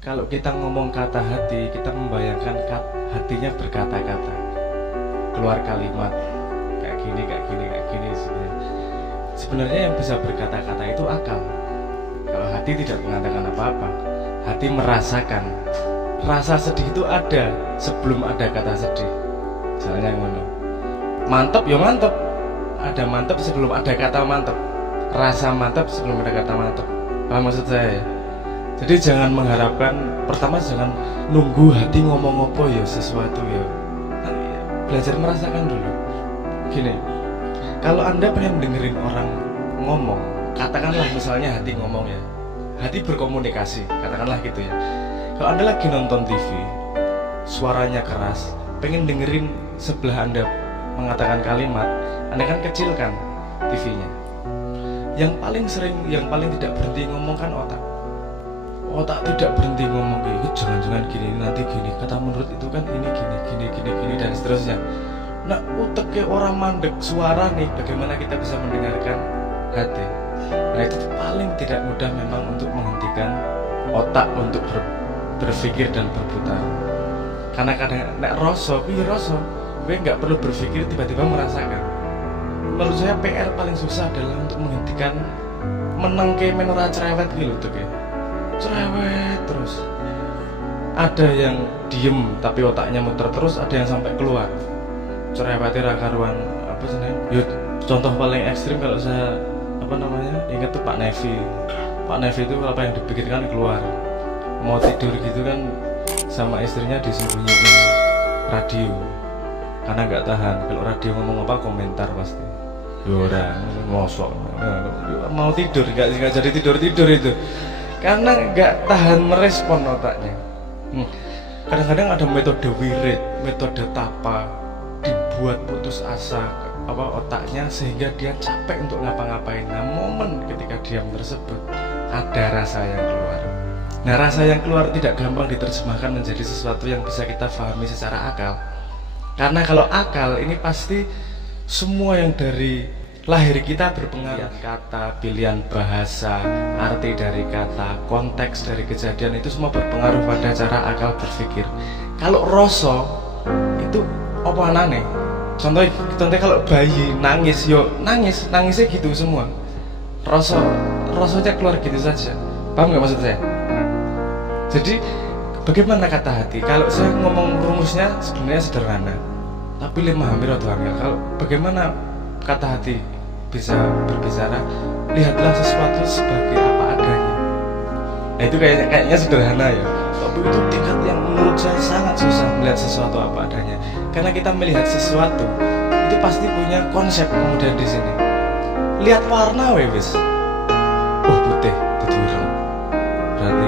Kalau kita ngomong kata hati, kita membayangkan hatinya berkata-kata, keluar kalimat kayak gini, kayak gini, kayak gini. Sebenarnya yang bisa berkata-kata itu akal. Kalau hati tidak mengatakan apa-apa, hati merasakan. Rasa sedih itu ada sebelum ada kata sedih. Misalnya ngono. Mantep ya mantep. Ada mantep sebelum ada kata mantep. Rasa mantep sebelum ada kata mantep. Paham maksud saya ya? Jadi jangan mengharapkan, pertama jangan nunggu hati ngomong apa ya sesuatu ya. Belajar merasakan dulu. Gini, kalau Anda pengen dengerin orang ngomong, katakanlah misalnya hati ngomong ya, hati berkomunikasi, katakanlah gitu ya. Kalau Anda lagi nonton TV, suaranya keras, pengen dengerin sebelah Anda mengatakan kalimat, Anda kan kecilkan TV-nya. Yang paling sering, yang paling tidak berhenti ngomong kan otak. Otak tidak berhenti ngomong kayak jangan-jangan gini, nanti gini, kata menurut itu kan ini gini dan seterusnya. Nah, utek kayak orang mandek suara nih, bagaimana kita bisa mendengarkan hati? Nah, itu paling tidak mudah memang untuk menghentikan otak untuk berpikir dan berputar. Karena kadang nek rasa, gue nggak perlu berpikir, tiba-tiba merasakan. Menurut saya PR paling susah adalah untuk menghentikan menengke menora cerewet gitu tuh kayak. Cerewet terus. Ada yang diem tapi otaknya muter terus, ada yang sampai keluar. Cerewetnya karuan apa sih nih? Contoh paling ekstrim kalau saya ingat tuh Pak Nevi. Pak Nevi itu apa yang dipikirkan keluar. Mau tidur gitu kan sama istrinya disembunyiin radio karena nggak tahan kalau radio ngomong apa komentar pasti. Orang ngosok mau tidur nggak jadi tidur itu. Karena nggak tahan merespon otaknya. Kadang-kadang ada metode wirid, metode tapa, dibuat putus asa otaknya sehingga dia capek untuk ngapa-ngapain. Nah, momen ketika diam tersebut ada rasa yang keluar. Nah, rasa yang keluar tidak gampang diterjemahkan menjadi sesuatu yang bisa kita pahami secara akal. Karena kalau akal ini pasti semua yang dari lahir kita berpengaruh. Kata, pilihan bahasa, arti dari kata, konteks dari kejadian itu semua berpengaruh pada cara akal berpikir. Kalau rasa itu apa anane? Contohnya kalau bayi nangis, nangisnya gitu semua. Rasanya keluar gitu saja. Paham nggak maksud saya? Jadi bagaimana kata hati? Kalau saya ngomong rumusnya sebenarnya sederhana, tapi hampir atau angel. Kalau bagaimana kata hati bisa berbicara, lihatlah sesuatu sebagai apa adanya. Nah, itu kayaknya sederhana ya, tapi itu tingkat yang menurut saya sangat susah melihat sesuatu apa adanya. Karena kita melihat sesuatu itu pasti punya konsep kemudian di sini. Lihat warna wes, oh putih, itu ireng. Berarti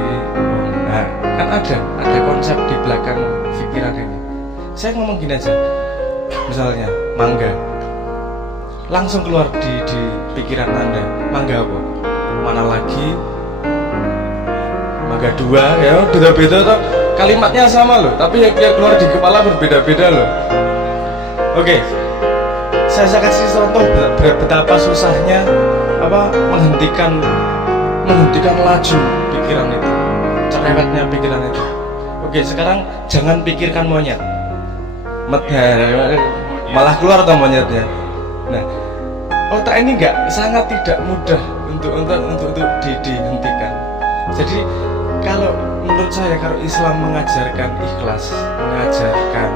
nah, kan ada konsep di belakang pikiran ini. Saya ngomong gini aja, misalnya mangga, langsung keluar di pikiran Anda, mangga apa? Mana lagi? Mangga dua ya, beda-beda toh. Kalimatnya sama loh, tapi yang keluar di kepala berbeda-beda loh. Oke, saya kasih contoh betapa susahnya menghentikan laju pikiran itu, cerewetnya pikiran itu. Oke, sekarang jangan pikirkan monyet, malah keluar toh monyetnya. Nah, otak ini sangat tidak mudah untuk dihentikan. Jadi kalau menurut saya, kalau Islam mengajarkan ikhlas, mengajarkan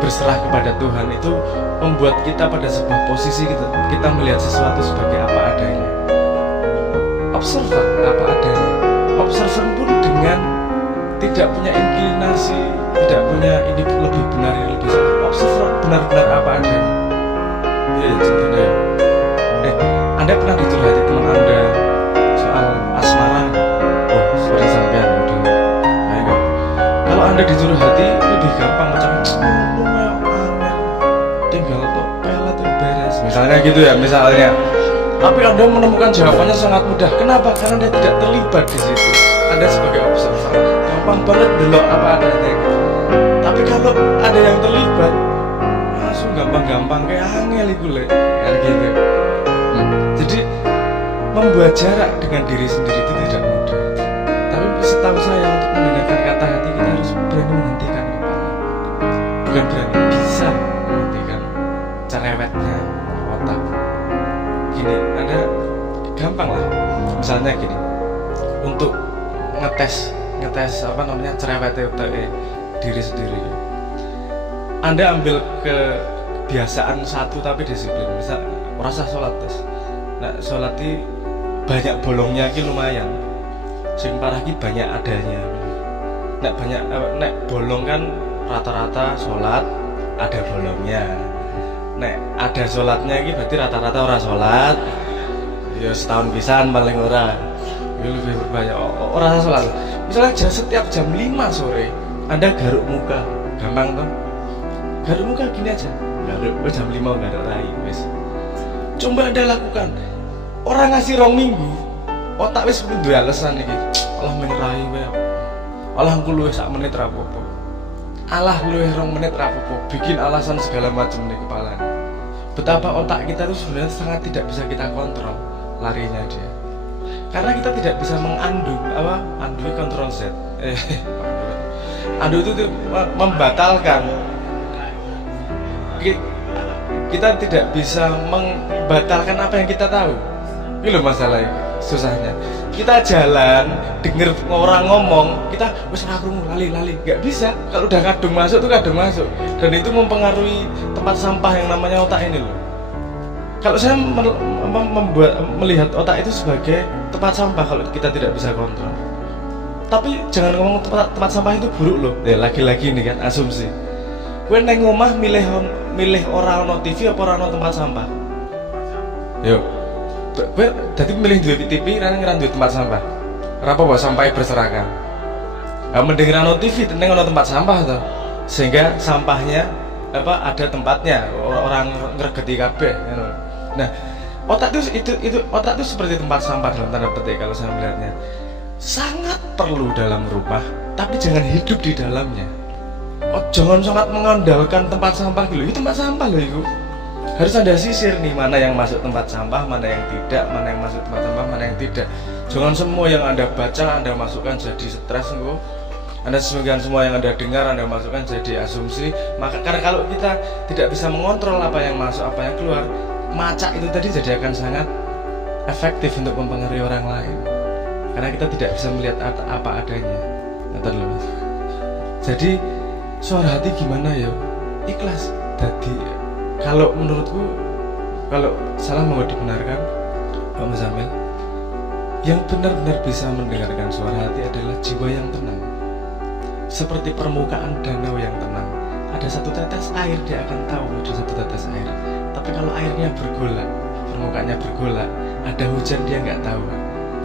berserah kepada Tuhan, itu membuat kita pada sebuah posisi kita melihat sesuatu sebagai apa adanya. Observan apa adanya. Observan pun dengan tidak punya inklinasi, tidak punya ini lebih benar, ini lebih salah. Observan benar-benar apa adanya. Ya, contohnya, Anda pernah dicurhati teman Anda soal asmara? Oh, seperti sampean udah. Nah, kalau Anda dicurhati lebih gampang macam tinggal kok pelet beres. Misalnya gitu ya, misalnya. Tapi Anda menemukan jawabannya sangat mudah. Kenapa? Karena Anda tidak terlibat di situ. Anda sebagai observer gampang banget delok apa adanya gitu. Tapi kalau ada yang terlibat, langsung gampang-gampang kayak angel iku lek kayak gitu. Jadi membuat jarak dengan diri sendiri itu tidak mudah. Tapi setahu saya untuk mendengar berkata hati, kita harus berani menghentikan kepala. Bukan berani, bisa menghentikan cerewetnya otak. Gini, ada gampang lah. Misalnya gini, untuk ngetes apa namanya cerewetnya otak diri sendiri. Anda ambil kebiasaan satu tapi disiplin. Misal rasa sholat tes. Nah, sholat ini banyak bolongnya ki lumayan. Sing parah ki banyak adanya. Nek bolong kan rata-rata sholat ada bolongnya. Nek ada sholatnya ki berarti rata-rata ora sholat. Ya setahun pisan paling ora. Ya lebih banyak ora sholat. Misalnya setiap jam 5 sore Anda garuk muka, gampang toh? Garuk muka gini aja. Garuk jam 5 garuk rai wis. Coba Anda lakukan. Orang ngasih 2 minggu, otak wis duwe alasan iki. Allah mengerai wae. Allah aku luwih sak menit ra apa-apa. Allah luwih 2 menit ra apa-apa. Bikin alasan segala macam di kepala. Betapa otak kita itu sebenarnya sangat tidak bisa kita kontrol larinya dia. Karena kita tidak bisa undo control Z. Undo itu membatalkan. Kita tidak bisa membatalkan apa yang kita tahu. Ini loh masalahnya, susahnya. Kita jalan, denger orang ngomong, kita wis ora krungu lali, nggak bisa. Kalau udah kadung masuk tuh kadung masuk, dan itu mempengaruhi tempat sampah yang namanya otak ini loh. Kalau saya melihat otak itu sebagai tempat sampah kalau kita tidak bisa kontrol. Tapi jangan ngomong tempat sampah itu buruk loh. Lagi-lagi ini kan asumsi. Kowe neng omah milih ora ono TV apa ora ono tempat sampah? Yo. Kowe dadi milih duwe TV ra duwe tempat sampah. Ora apa-apa sampah berserakan. Mending ra ono TV neng ono tempat sampah to. Sehingga sampahnya ada tempatnya, orang ngregeti kabeh ngono. Nah, otak itu seperti tempat sampah dalam tanda petik kalau saya melihatnya. Sangat perlu dalam rumah, tapi jangan hidup di dalamnya. Jangan sangat mengandalkan tempat sampah gitu. Itu tempat sampah loh itu. Harus Anda sisir nih mana yang masuk tempat sampah, mana yang tidak, mana yang masuk tempat sampah, mana yang tidak. Jangan semua yang Anda baca Anda masukkan jadi stres engko. Anda semua yang Anda dengar Anda masukkan jadi asumsi. Maka karena kalau kita tidak bisa mengontrol apa yang masuk, apa yang keluar, macak itu tadi jadi akan sangat efektif untuk mempengaruhi orang lain. Karena kita tidak bisa melihat apa adanya. Ngerti lho Mas. Jadi suara hati gimana ya? Ikhlas. Jadi kalau menurutku, kalau salah mau dibenarkan Pak Muzamil, yang benar-benar bisa mendengarkan suara hati adalah jiwa yang tenang. Seperti permukaan danau yang tenang. Ada satu tetes air, dia akan tahu ada satu tetes air. Tapi kalau airnya bergolak, permukaannya bergolak, ada hujan dia nggak tahu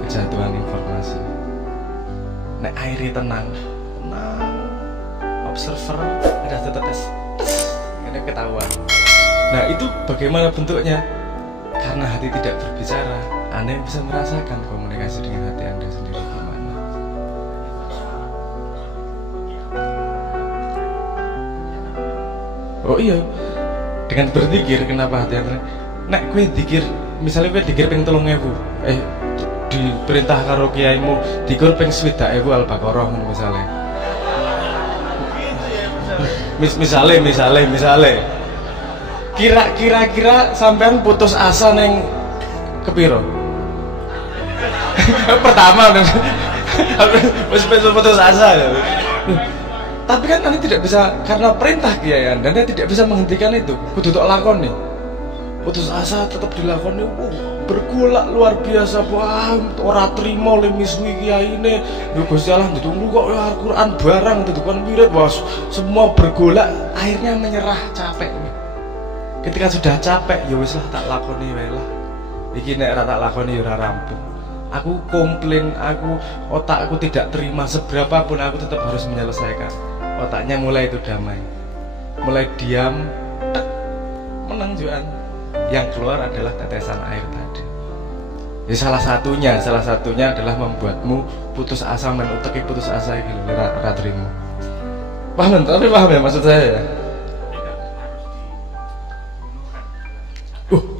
kejatuhan informasi. Nah airnya tenang, observer ada satu tetes, ini ketahuan. Nah itu bagaimana bentuknya? Karena hati tidak berbicara, Anda yang bisa merasakan komunikasi dengan hati Anda sendiri gimana. Oh iya, dengan berzikir kenapa hati Anda? Nek kue dikir, misalnya kue dikir ping 3.000, diperintah karo kiaimu dikir ping 20.000 Al-Baqarah misalnya. Misalnya kira-kira sampean putus asa neng kepiro? Pertama harus putus asa ya. Tapi kan Anda tidak bisa, karena perintah kiai Anda tidak bisa menghentikan itu. Kudu tok lakoni. Putus asa tetap dilakoni. Bergolak luar biasa. Wah, ora trimo le misui kiai ini. Yo Gusti Allah ditunggu kok ya Al-Qur'an barang ditukan wirid. Wah, semua bergolak, akhirnya menyerah, capek. Ketika sudah capek, ya wis lah tak lakoni wae lah. Iki nek ora tak lakoni ya ora rampung. Aku komplain, otakku tidak terima, seberapa pun aku tetap harus menyelesaikan. Otaknya mulai itu damai, mulai diam, tek, menang juan. Yang keluar adalah tetesan air tadi. Ya salah satunya adalah membuatmu putus asa, menuteki putus asa gitu, ora trimo. Paham ya maksud saya ya?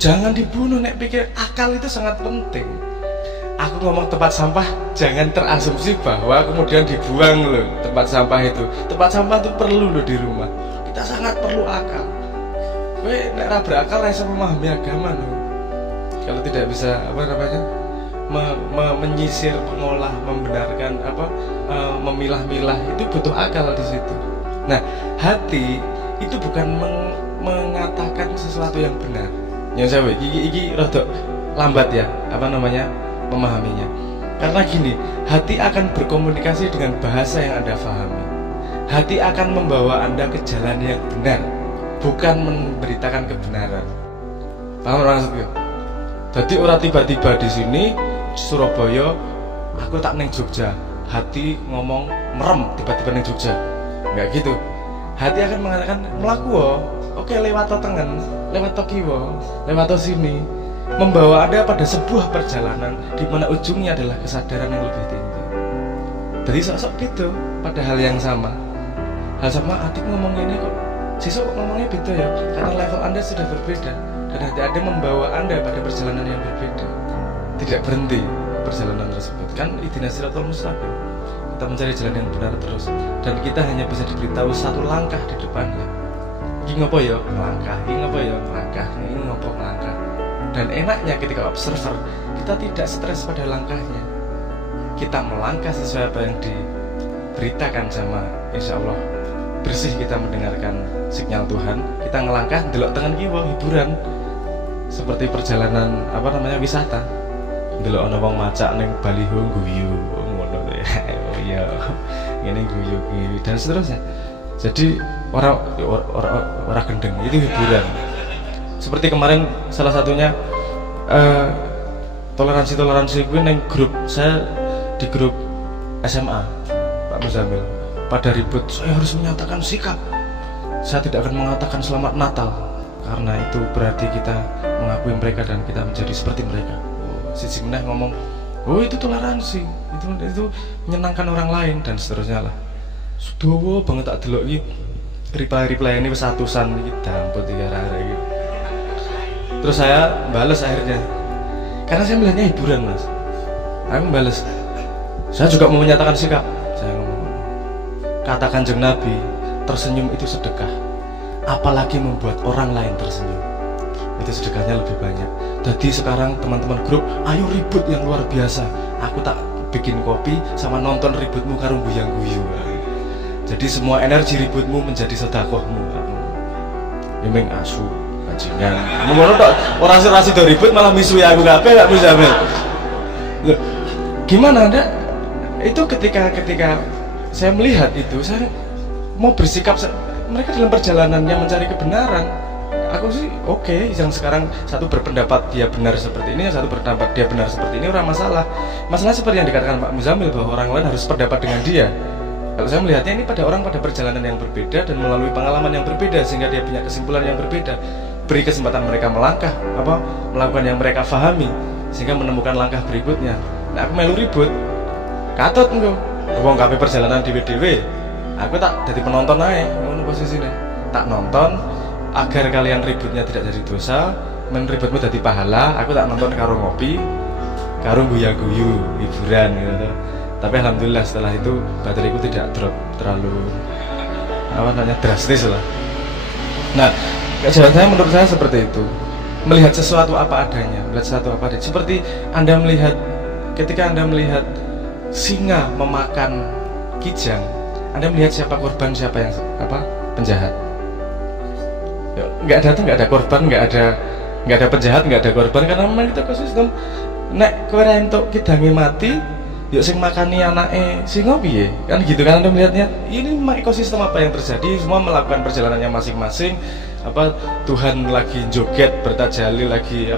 Jangan dibunuh, nek pikir akal itu sangat penting. aku ngomong tempat sampah, jangan terasumsi bahwa kemudian dibuang loh tempat sampah itu. Tempat sampah itu perlu loh di rumah. Kita sangat perlu akal. Kowe nek ra berakal ra iso memahami agama loh. Kalau tidak bisa menyisir, mengolah, membenarkan memilah-milah, itu butuh akal di situ. Nah, hati itu bukan mengatakan sesuatu yang benar. Yang saya iki rada lambat ya, memahaminya. Karena gini, hati akan berkomunikasi dengan bahasa yang Anda pahami. Hati akan membawa Anda ke jalan yang benar, bukan memberitakan kebenaran. Paham maksudku? Jadi orang tiba-tiba di sini Surabaya, aku tak neng Jogja, hati ngomong merem tiba-tiba neng Jogja, nggak gitu. Hati akan mengatakan melaku, oke lewat to tengen, lewat to kiwo, lewat to sini, membawa Anda pada sebuah perjalanan di mana ujungnya adalah kesadaran yang lebih tinggi. Jadi sosok gitu pada hal yang sama. Hal sama hati ngomong ini kok, siswa ngomongnya beda ya, karena level Anda sudah berbeda. Dan hati Anda membawa Anda pada perjalanan yang berbeda. Tidak berhenti perjalanan tersebut. Kan ihdinas siratal mustaqim. Kita mencari jalan yang benar terus. Dan kita hanya bisa diberitahu satu langkah di depannya. Ini ngopo ya? Melangkah. Ini ngopo ya? Melangkah. Ini ngopo melangkah. Dan enaknya ketika observer, kita tidak stres pada langkahnya. Kita melangkah sesuai apa yang diberitakan sama insya Allah. Bersih kita mendengarkan sinyal Tuhan. Kita ngelangkah, delok tengen kiwa hiburan. Seperti perjalanan wisata. Delok ana wong macak ning baliho guyu ngono ya. Oh iya. Ngene guyu dan seterusnya. Jadi orang gendeng itu hiburan. Seperti kemarin salah satunya toleransi gue ning grup saya, di grup SMA Pak Muzamil. Pada ribut, saya harus menyatakan sikap. Saya tidak akan mengatakan selamat Natal, karena itu berarti kita mengakui mereka dan kita menjadi seperti mereka. Si Jimnah ngomong, oh itu toleransi, itu menyenangkan orang lain dan seterusnya lah. Sudowo banget tak delok iki. Reply ini wis atusan iki dampet iki arek iki. Terus saya balas akhirnya. Karena saya melihatnya hiburan, Mas. Aku balas. Saya juga mau menyatakan sikap. Saya ngomong, kata Kanjeng Nabi, tersenyum itu sedekah. Apalagi membuat orang lain tersenyum, itu sedekahnya lebih banyak. Jadi sekarang teman-teman grup, ayo ribut yang luar biasa. Aku tak bikin kopi sama nonton ributmu karo guyang-guyu. Jadi semua energi ributmu menjadi sedekahmu. Imeng asu bajingan. Ngono tok ora rasi do ribut malah misui aku kabeh gak bisa ambil. Gimana Anda? Itu ketika saya melihat itu, saya mau bersikap, mereka dalam perjalanannya mencari kebenaran. Aku sih oke, yang sekarang satu berpendapat dia benar seperti ini, yang satu berpendapat dia benar seperti ini, orang masalah. Masalah seperti yang dikatakan Pak Muzamil bahwa orang lain harus berpendapat dengan dia. Kalau saya melihatnya ini pada orang pada perjalanan yang berbeda dan melalui pengalaman yang berbeda sehingga dia punya kesimpulan yang berbeda. Beri kesempatan mereka melangkah, melakukan yang mereka fahami sehingga menemukan langkah berikutnya. Nah, aku melu ribut, katut engko. Wong kabeh perjalanan dhewe-dhewe. Aku tak jadi penonton aja, ngono posisinya. Tak nonton agar kalian ributnya tidak jadi dosa, ributmu jadi pahala. Aku tak nonton karo ngopi, karo guya-guyu, hiburan gitu. Tapi alhamdulillah setelah itu bateraiku tidak drop terlalu drastis lah. Nah, jawaban saya menurut saya seperti itu. Melihat sesuatu apa adanya, seperti Anda melihat ketika Anda melihat singa memakan kijang, Anda melihat siapa korban, siapa yang penjahat. Nggak ada korban, nggak ada penjahat, nggak ada korban karena memang itu ekosistem. Nek kowe ra entuk kidange mati, yuk sing makani anake singa piye? Kan gitu kan Anda melihatnya. Ini memang ekosistem apa yang terjadi, semua melakukan perjalanannya masing-masing. Tuhan lagi joget bertajalil lagi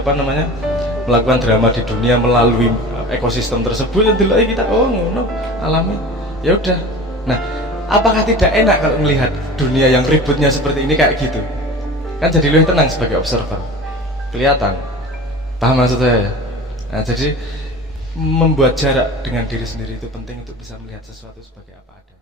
melakukan drama di dunia melalui ekosistem tersebut yang dulu kita ngono alami ya udah. Nah, apakah tidak enak kalau melihat dunia yang ributnya seperti ini kayak gitu? Kan jadi lebih tenang sebagai observer, kelihatan, paham maksud saya ya? Nah, jadi membuat jarak dengan diri sendiri itu penting untuk bisa melihat sesuatu sebagai apa adanya.